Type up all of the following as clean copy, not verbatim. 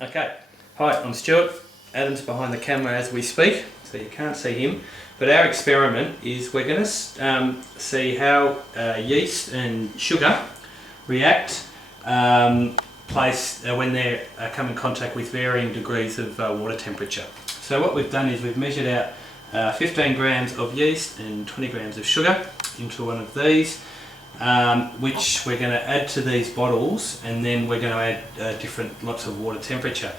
Okay, hi, I'm Stuart. Adam's behind the camera as we speak, so you can't see him. But our experiment is we're going to see how yeast and sugar react when they come in contact with varying degrees of water temperature. So what we've done is we've measured out 15 grams of yeast and 20 grams of sugar into one of these, which we're going to add to these bottles, and then we're going to add lots of water temperature.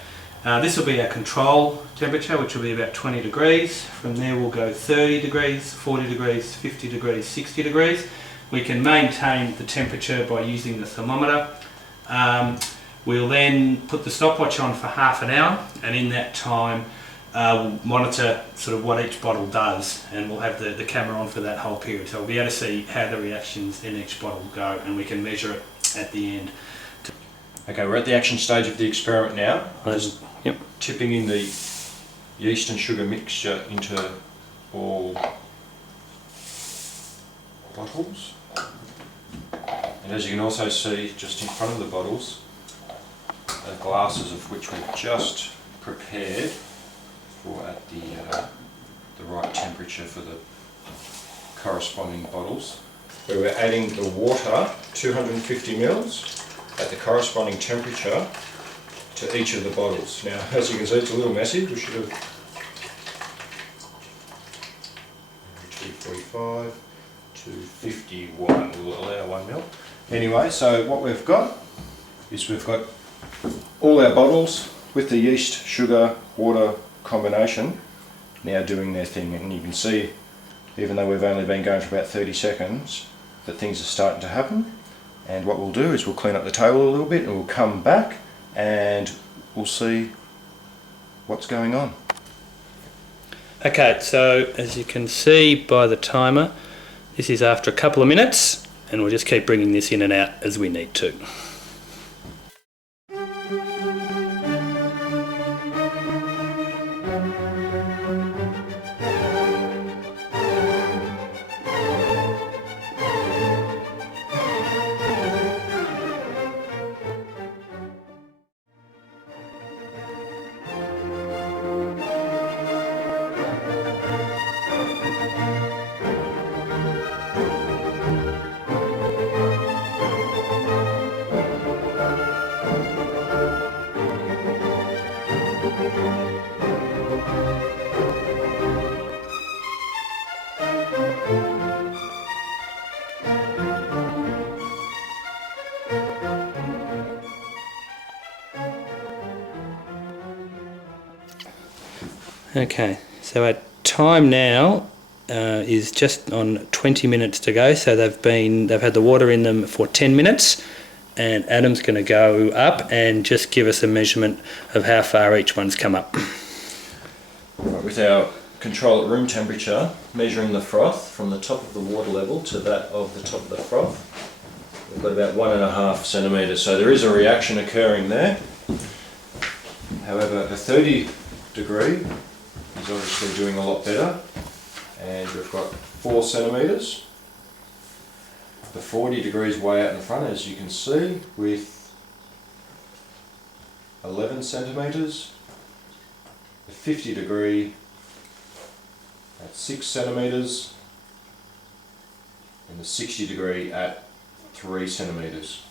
This will be our control temperature, which will be about 20 degrees. From there we'll go 30 degrees, 40 degrees, 50 degrees, 60 degrees. We can maintain the temperature by using the thermometer. We'll then put the stopwatch on for half an hour, and in that time we'll monitor sort of what each bottle does, and we'll have the camera on for that whole period. So we'll be able to see how the reactions in each bottle go, and we can measure it at the end. Okay, we're at the action stage of the experiment now. Just Yep. tipping in the yeast and sugar mixture into all bottles. And as you can also see, just in front of the bottles, the glasses of which we've just prepared for at the right temperature for the corresponding bottles. Where we're adding the water, 250 mils, at the corresponding temperature to each of the bottles. Now, as you can see, it's a little messy. We should have 245, 251. We'll allow 1 mil. Anyway, so what we've got is we've got all our bottles with the yeast, sugar, water combination now doing their thing, and you can see, even though we've only been going for about 30 seconds, that things are starting to happen. And what we'll do is we'll clean up the table a little bit, and we'll come back and we'll see what's going on. Okay, so as you can see by the timer, this is after a couple of minutes, and we'll just keep bringing this in and out as we need to. Okay, so our time now is just on 20 minutes to go. So they've had the water in them for 10 minutes, and Adam's going to go up and just give us a measurement of how far each one's come up. Right, with our control at room temperature, measuring the froth from the top of the water level to that of the top of the froth, we've got about 1.5 centimetres. So there is a reaction occurring there. However, the 30 degree is obviously doing a lot better, and we've got 4 centimetres. The 40 degrees way out in the front, as you can see, with 11 centimetres. The 50 degree at 6 centimetres, and the 60 degree at 3 centimetres.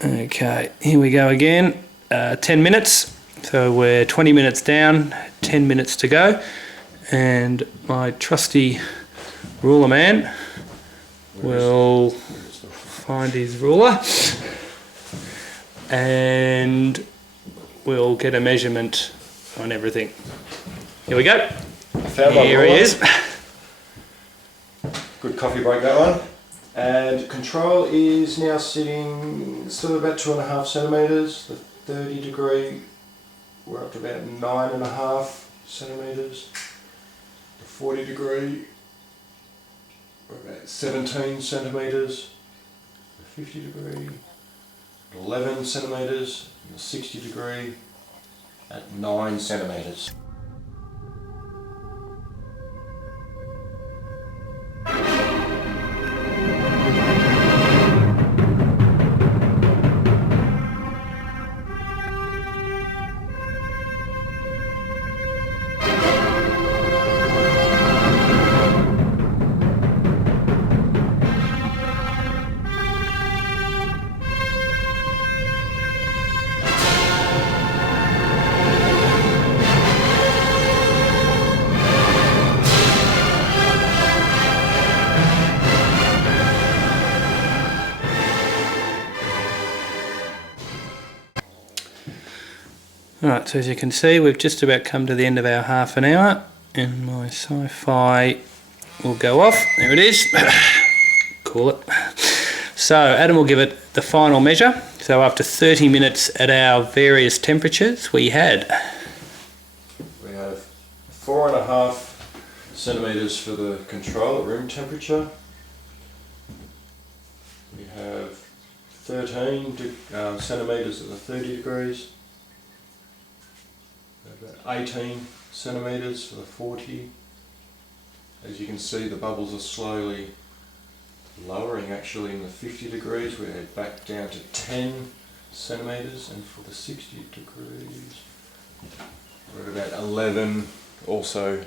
Okay, here we go again. 10 minutes. So we're 20 minutes down, 10 minutes to go. and my trusty ruler man will find his ruler and we'll get a measurement on everything. Here we go. Here he is. Good coffee break, that one. And control is now sitting still about 2.5 centimetres. The 30 degree, we're up to about 9.5 centimetres. The 40 degree, we're about 17 centimetres. The 50 degree, 11 centimetres. And the 60 degree at 9 centimetres. Alright, so as you can see, we've just about come to the end of our half an hour, and my sci-fi will go off. There it is. Call it. So Adam will give it the final measure. So after 30 minutes at our various temperatures, we have 4.5 centimetres for the control at room temperature. We have 13 centimetres at the 30 degrees. About 18 centimetres for the 40. As you can see, the bubbles are slowly lowering actually in the 50 degrees. We're back down to 10 centimetres, and for the 60 degrees we're at about 11, also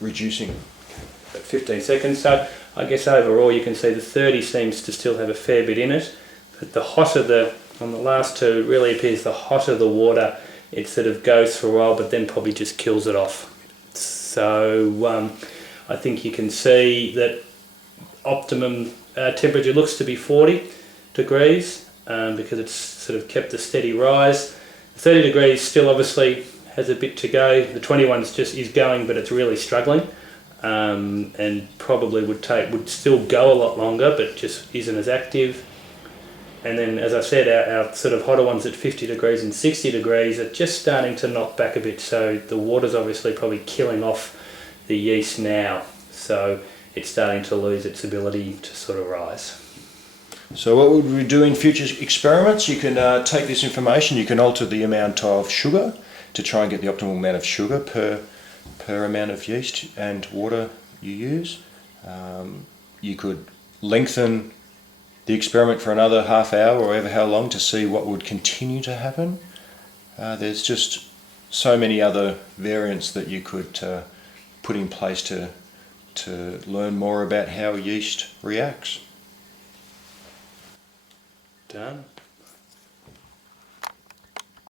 reducing at 15 seconds. So I guess overall you can see the 30 seems to still have a fair bit in it, but the hotter on the last two, it really appears the hotter the water, it sort of goes for a while but then probably just kills it off. So I think you can see that optimum temperature looks to be 40 degrees because it's sort of kept a steady rise. 30 degrees still obviously has a bit to go. The 21 is going, but it's really struggling, and probably would still go a lot longer, but just isn't as active. And then, as I said, our sort of hotter ones at 50 degrees and 60 degrees are just starting to knock back a bit. So the water's obviously probably killing off the yeast now. So it's starting to lose its ability to sort of rise. So what would we do in future experiments? You can take this information, you can alter the amount of sugar to try and get the optimal amount of sugar per amount of yeast and water you use. You could lengthen the experiment for another half hour or ever how long to see what would continue to happen. There's just so many other variants that you could put in place to learn more about how yeast reacts. Done.